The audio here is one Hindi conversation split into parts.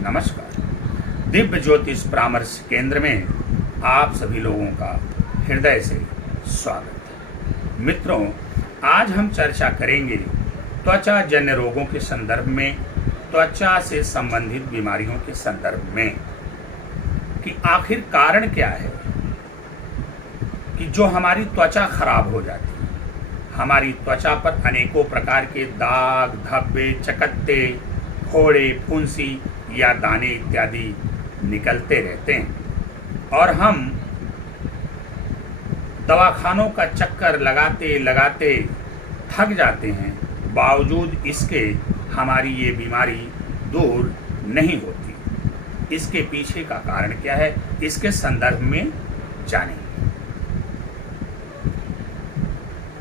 नमस्कार। दिव्य ज्योतिष परामर्श केंद्र में आप सभी लोगों का हृदय से स्वागत है। मित्रों, आज हम चर्चा करेंगे त्वचा जन्य रोगों के संदर्भ में, त्वचा से संबंधित बीमारियों के संदर्भ में कि आखिर कारण क्या है कि जो हमारी त्वचा खराब हो जाती है। हमारी त्वचा पर अनेकों प्रकार के दाग, धब्बे, चकत्ते, फोड़े, फुंसी या दाने इत्यादि निकलते रहते हैं और हम दवाखानों का चक्कर लगाते लगाते थक जाते हैं। बावजूद इसके हमारी ये बीमारी दूर नहीं होती। इसके पीछे का कारण क्या है, इसके संदर्भ में जानेंगे।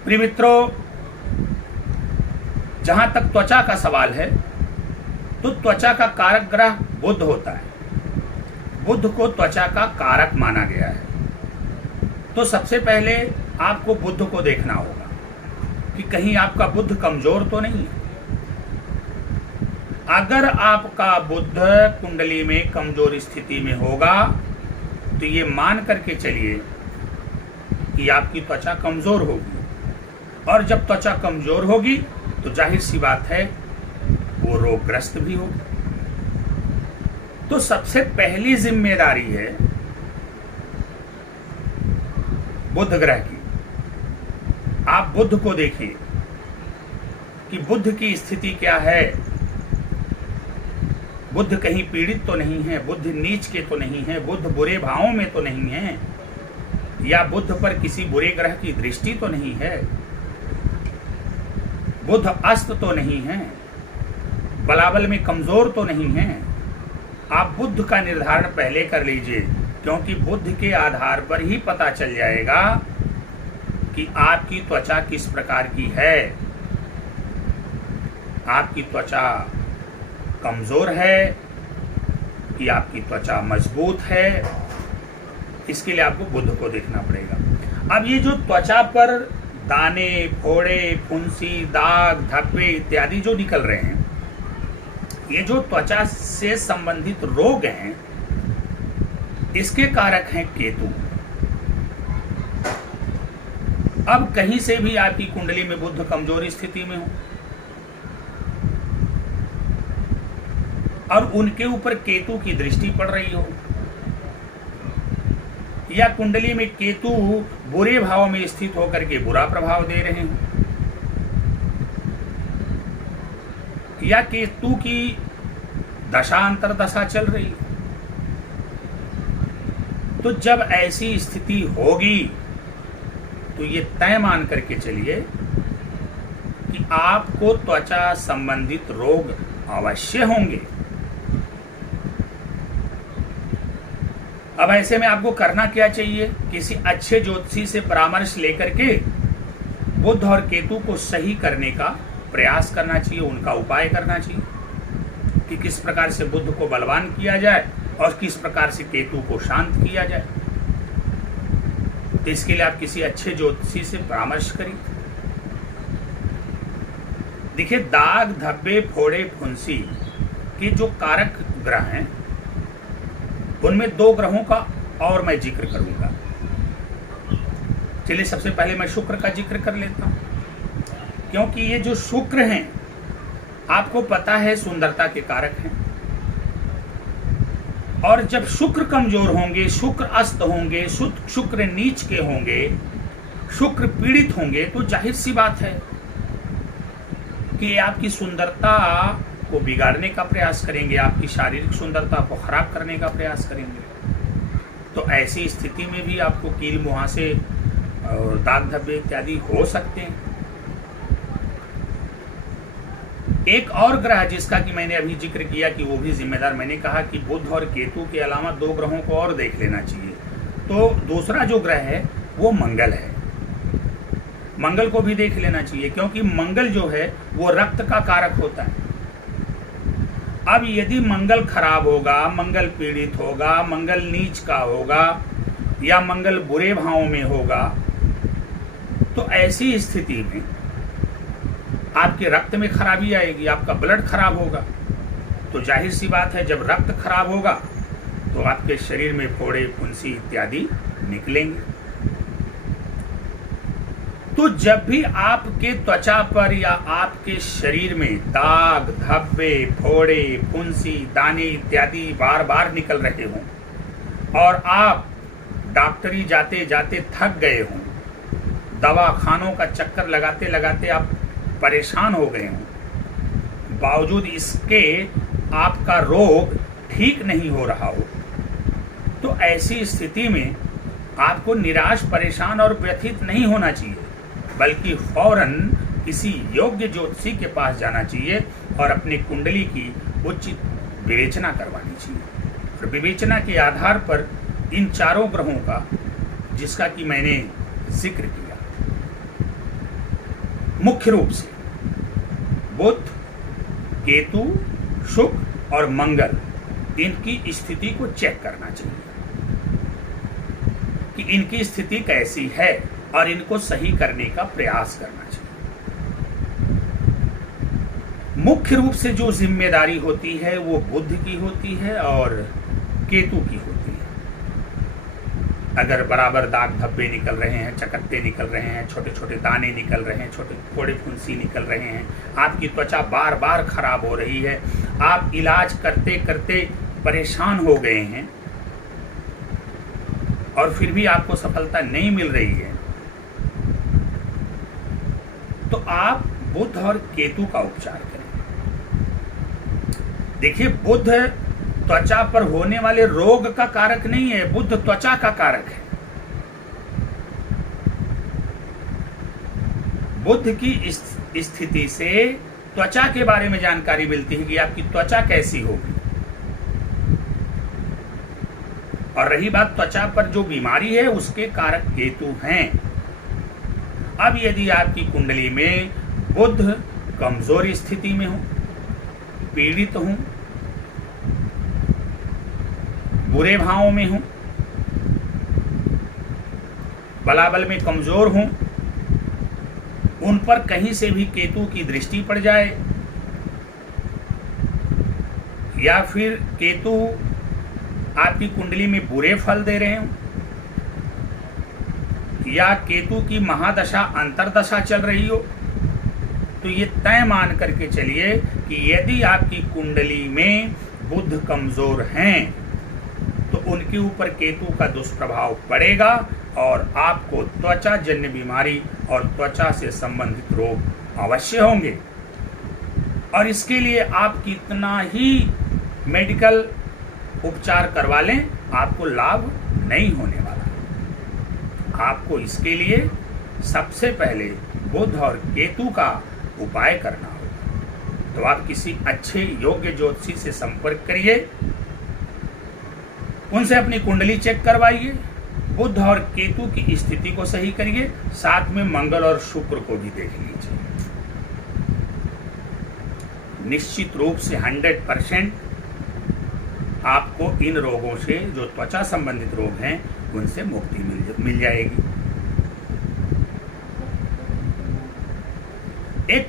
प्रिय मित्रों, जहां तक त्वचा का सवाल है तो त्वचा का कारक ग्रह बुध होता है। बुध को त्वचा का कारक माना गया है। तो सबसे पहले आपको बुध को देखना होगा कि कहीं आपका बुध कमजोर तो नहीं है। अगर आपका बुध कुंडली में कमजोर स्थिति में होगा तो ये मान करके चलिए कि आपकी त्वचा कमजोर होगी, और जब त्वचा कमजोर होगी तो जाहिर सी बात है वो रोगग्रस्त भी होगी। तो सबसे पहली जिम्मेदारी है बुध ग्रह की। आप बुध को देखिए कि बुध की स्थिति क्या है। बुध कहीं पीड़ित तो नहीं है, बुध नीच के तो नहीं है, बुध बुरे भावों में तो नहीं है, या बुध पर किसी बुरे ग्रह की दृष्टि तो नहीं है, बुध अस्त तो नहीं है, बलाबल में कमजोर तो नहीं है। आप बुध का निर्धारण पहले कर लीजिए, क्योंकि बुध के आधार पर ही पता चल जाएगा कि आपकी त्वचा किस प्रकार की है। आपकी त्वचा कमजोर है कि आपकी त्वचा मजबूत है, इसके लिए आपको बुध को देखना पड़ेगा। अब ये जो त्वचा पर दाने, फोड़े, फुंसी, दाग, धब्बे इत्यादि जो निकल रहे हैं, ये जो त्वचा से संबंधित रोग हैं, इसके कारक हैं केतु। अब कहीं से भी आपकी कुंडली में बुध कमजोर स्थिति में हो और उनके ऊपर केतु की दृष्टि पड़ रही हो, या कुंडली में केतु बुरे भाव में स्थित होकर के बुरा प्रभाव दे रहे हैं, या केतु की दशांतर दशा चल रही है, तो जब ऐसी स्थिति होगी तो ये तय मान करके चलिए कि आपको त्वचा संबंधित रोग अवश्य होंगे। अब ऐसे में आपको करना क्या चाहिए, किसी अच्छे ज्योतिषी से परामर्श लेकर के बुध और केतु को सही करने का प्रयास करना चाहिए, उनका उपाय करना चाहिए कि किस प्रकार से बुध को बलवान किया जाए और किस प्रकार से केतु को शांत किया जाए। तो इसके लिए आप किसी अच्छे ज्योतिषी से परामर्श करिए। देखिए, दाग, धब्बे, फोड़े, फुंसी के जो कारक ग्रह हैं, उनमें दो ग्रहों का और मैं जिक्र करूंगा। चलिए, सबसे पहले मैं शुक्र का जिक्र कर लेता हूं, क्योंकि ये जो शुक्र हैं, आपको पता है सुंदरता के कारक हैं, और जब शुक्र कमजोर होंगे, शुक्र अस्त होंगे, शुक्र नीच के होंगे, शुक्र पीड़ित होंगे, तो जाहिर सी बात है कि आपकी सुंदरता को बिगाड़ने का प्रयास करेंगे, आपकी शारीरिक सुंदरता को खराब करने का प्रयास करेंगे। तो ऐसी स्थिति में भी आपको कील मुहासे और दाग धब्बे इत्यादि हो सकते हैं। एक और ग्रह जिसका कि मैंने अभी जिक्र किया कि वो भी जिम्मेदार, मैंने कहा कि बुध और केतु के अलावा दो ग्रहों को और देख लेना चाहिए। तो दूसरा जो ग्रह है वो मंगल है। मंगल को भी देख लेना चाहिए, क्योंकि मंगल जो है वो रक्त का कारक होता है। अब यदि मंगल खराब होगा, मंगल पीड़ित होगा, मंगल नीच का होगा, या मंगल बुरे भावों में होगा, तो ऐसी स्थिति में आपके रक्त में खराबी आएगी, आपका ब्लड खराब होगा। तो तो जाहिर सी बात है जब रक्त खराब होगा तो आपके शरीर में फोड़े, फुंसी इत्यादि निकलेंगे। तो जब भी आपके त्वचा पर या आपके शरीर में दाग, धब्बे, फोड़े, फुंसी, दाने इत्यादि बार बार निकल रहे हों और आप डॉक्टरी जाते जाते थक गए हों, दवाखानों का चक्कर लगाते लगाते आप परेशान हो गए हों, बावजूद इसके आपका रोग ठीक नहीं हो रहा हो, तो ऐसी स्थिति में आपको निराश, परेशान और व्यथित नहीं होना चाहिए, बल्कि फौरन किसी योग्य ज्योतिषी के पास जाना चाहिए और अपनी कुंडली की उचित विवेचना करवानी चाहिए। और विवेचना के आधार पर इन चारों ग्रहों का, जिसका कि मैंने जिक्र किया, मुख्य रूप से बुध, केतु, शुक्र और मंगल, इनकी स्थिति को चेक करना चाहिए कि इनकी स्थिति कैसी है और इनको सही करने का प्रयास करना चाहिए। मुख्य रूप से जो जिम्मेदारी होती है वो बुध की होती है और केतु की होती है। अगर बराबर दाग धब्बे निकल रहे हैं, चकत्ते निकल रहे हैं, छोटे छोटे दाने निकल रहे हैं, छोटे फोड़े फुंसी निकल रहे हैं, आपकी त्वचा बार बार खराब हो रही है, आप इलाज करते करते परेशान हो गए हैं और फिर भी आपको सफलता नहीं मिल रही है, तो आप बुध और केतु का उपचार करें। देखिए, बुध त्वचा पर होने वाले रोग का कारक नहीं है, बुध त्वचा का कारक है। बुध की स्थिति से त्वचा के बारे में जानकारी मिलती है कि आपकी त्वचा कैसी होगी। और रही बात त्वचा पर जो बीमारी है, उसके कारक केतु हैं। अब यदि आपकी कुंडली में बुध कमजोर स्थिति में हो, पीड़ित हो, बुरे भावों में हो, बलाबल में कमजोर हो, उन पर कहीं से भी केतु की दृष्टि पड़ जाए, या फिर केतु आपकी कुंडली में बुरे फल दे रहे हो, या केतु की महादशा अंतरदशा चल रही हो, तो ये तय मान करके चलिए कि यदि आपकी कुंडली में बुध कमजोर हैं तो उनके ऊपर केतु का दुष्प्रभाव पड़ेगा और आपको त्वचा जन्य बीमारी और त्वचा से संबंधित रोग अवश्य होंगे। और इसके लिए आप कितना ही मेडिकल उपचार करवा लें, आपको लाभ नहीं होने वाला। आपको इसके लिए सबसे पहले बुध और केतु का उपाय करना होगा। तो आप किसी अच्छे योग्य ज्योतिषी से संपर्क करिए, उनसे अपनी कुंडली चेक करवाइए, बुध और केतु की स्थिति को सही करिए, साथ में मंगल और शुक्र को भी देख लीजिए। निश्चित रूप से 100% आपको इन रोगों से, जो त्वचा संबंधित रोग हैं, उनसे मुक्ति मिल जाएगी। एक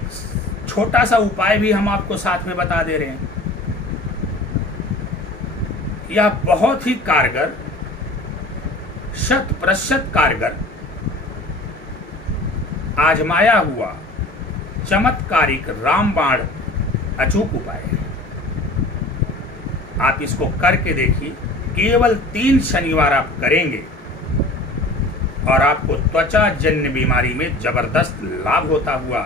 छोटा सा उपाय भी हम आपको साथ में बता दे रहे हैं। यह बहुत ही कारगर, 100% कारगर, आजमाया हुआ चमत्कारिक रामबाण अचूक उपाय है। आप इसको करके देखिए, केवल 3 शनिवार आप करेंगे और आपको त्वचा जन्य बीमारी में जबरदस्त लाभ होता हुआ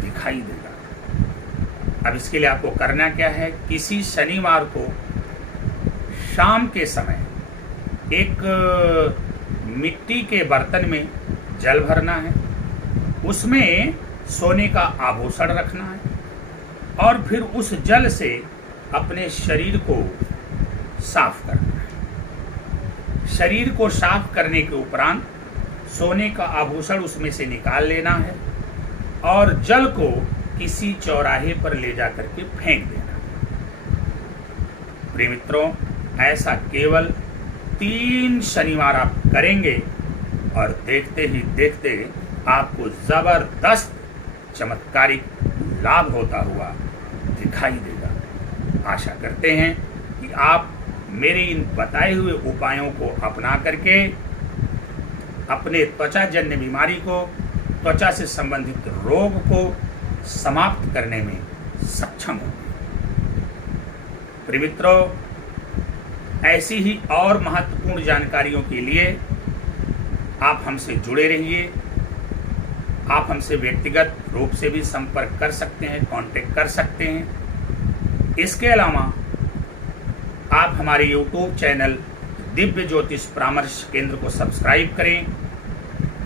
दिखाई देगा। अब इसके लिए आपको करना क्या है, किसी शनिवार को शाम के समय एक मिट्टी के बर्तन में जल भरना है, उसमें सोने का आभूषण रखना है और फिर उस जल से अपने शरीर को साफ करना है। शरीर को साफ करने के उपरांत सोने का आभूषण उसमें से निकाल लेना है और जल को किसी चौराहे पर ले जाकर के फेंक देना है। प्रिय मित्रों, ऐसा केवल 3 शनिवार आप करेंगे और देखते ही देखते आपको जबरदस्त चमत्कारिक लाभ होता हुआ दिखाई देगा। आशा करते हैं कि आप मेरे इन बताए हुए उपायों को अपना करके अपने त्वचा जन्य बीमारी को, त्वचा से संबंधित रोग को समाप्त करने में सक्षम होंगे। प्रिय मित्रों, ऐसी ही और महत्वपूर्ण जानकारियों के लिए आप हमसे जुड़े रहिए। आप हमसे व्यक्तिगत रूप से भी संपर्क कर सकते हैं, कांटेक्ट कर सकते हैं। इसके अलावा आप हमारे YouTube चैनल दिव्य ज्योतिष परामर्श केंद्र को सब्सक्राइब करें,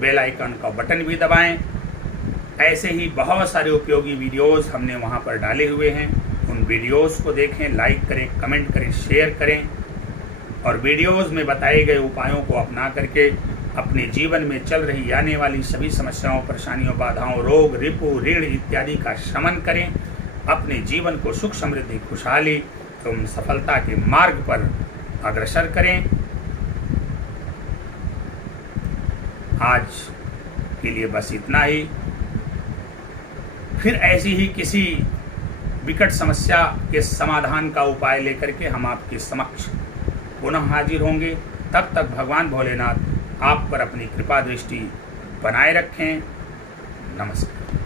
बेल आइकन का बटन भी दबाएं। ऐसे ही बहुत सारे उपयोगी वीडियोस हमने वहां पर डाले हुए हैं, उन वीडियोस को देखें, लाइक करें, कमेंट करें, शेयर करें और वीडियोस में बताए गए उपायों को अपना करके अपने जीवन में चल रही आने वाली सभी समस्याओं, परेशानियों, बाधाओं, रोग, रिपु, ऋण इत्यादि का शमन करें। अपने जीवन को सुख, समृद्धि, खुशहाली एवं सफलता के मार्ग पर अग्रसर करें। आज के लिए बस इतना ही। फिर ऐसी ही किसी विकट समस्या के समाधान का उपाय लेकर के हम आपके समक्ष पुनः हाजिर होंगे। तब तक भगवान भोलेनाथ आप पर अपनी कृपा दृष्टि बनाए रखें। नमस्कार।